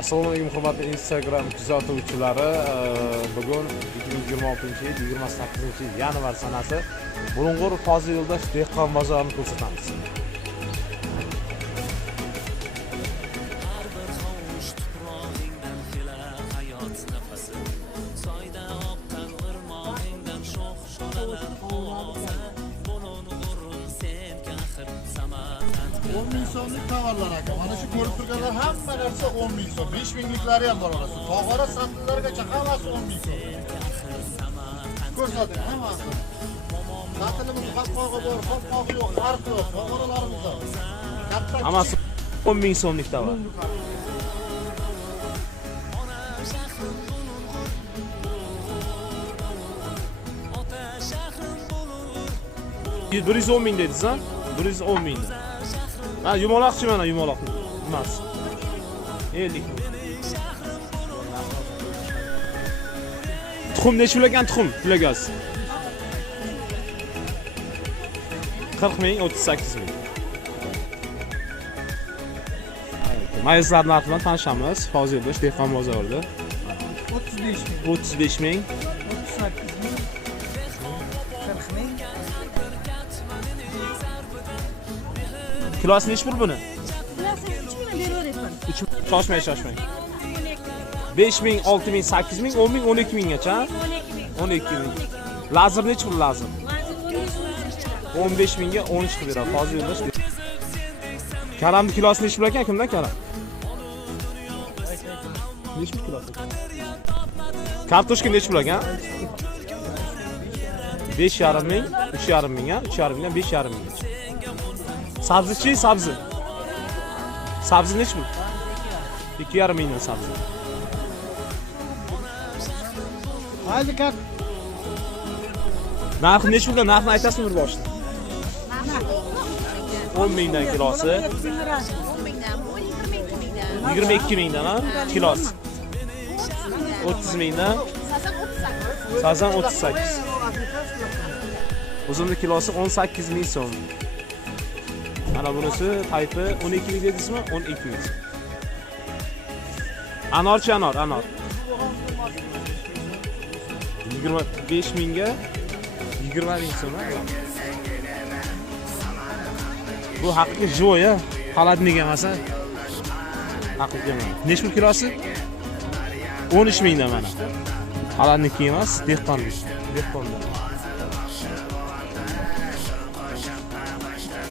Assalomu alaykum hurmatli Instagram kuzatuvchilari. Bugun 2026-yil 28-yanvar sanasi Bulung'ur Fozil Yo'ldosh dehqon bozorini ko'rsatamiz. So'mlik tovarlar aka. Mana shu ko'rib turganlar hamma narsa 10 ming so'm. 5 mingliklari ham bor orasida. Tog'ora satlargacha hammasi 10 ming so'm. Ko'rsating hammasi. Satilimiz qopqog'i bor, qopqog'i yo'q, farqi yo'q. Tog'oralarimiz bor. Hammasi 10 ming so'mlik tovar. $110 ming dedingiz, ha? 110 ming. Ha, yumaloqchi mana yumaloq emas. 50 ming. Tuxum necha pul ekan tuxum? Pulagaz. 40 ming, 38 ming. Mayizlar narxi bilan tanishamiz. Fozil Yo'ldosh dehqon bozorida. 35 ming, 38 ming, 40 ming. kilosi necha pul buni? Kilosi 3 ming beraverayman. 3 ming. Shoshmang. 5 ming, 6 ming, 8 ming, 10 ming, 12 minggacha. 12 ming. Lazr necha pul lazr? 15 mingga 13 qilib beradi. Fozil Yo'ldosh. Karamning kilosi necha pul ekan? Kimdan karam? Necha pul kilosi? Kartoshka necha pul ekan? 5,5 ming, 3,5 ming, 3,5 mingdan 5,5 ming. Sabzi-chi, sabzi. Sabzi necha pul? 2,5 mingdan sabzi. Hadi kat. Narxi necha puldan? Narxni aytasizmi bir boshda? 10 mingdan kilosi. 22 mingdan ha kilosi. 30 mingdan. Sazan 38. Uzunli kilosi 18 ming so'm. Mana bunisi tayfi 12 ming dedingizmi? 12 ming. Anorchi anor. 25 mingga 20 ming so'm. Bu haqiqiy jo'ya, xaladniga emas. Haqiqiy emas. Necha pul kilosi? 13 mingdan mana. Xaladniki emas, dehqonlik. Dehqonlar.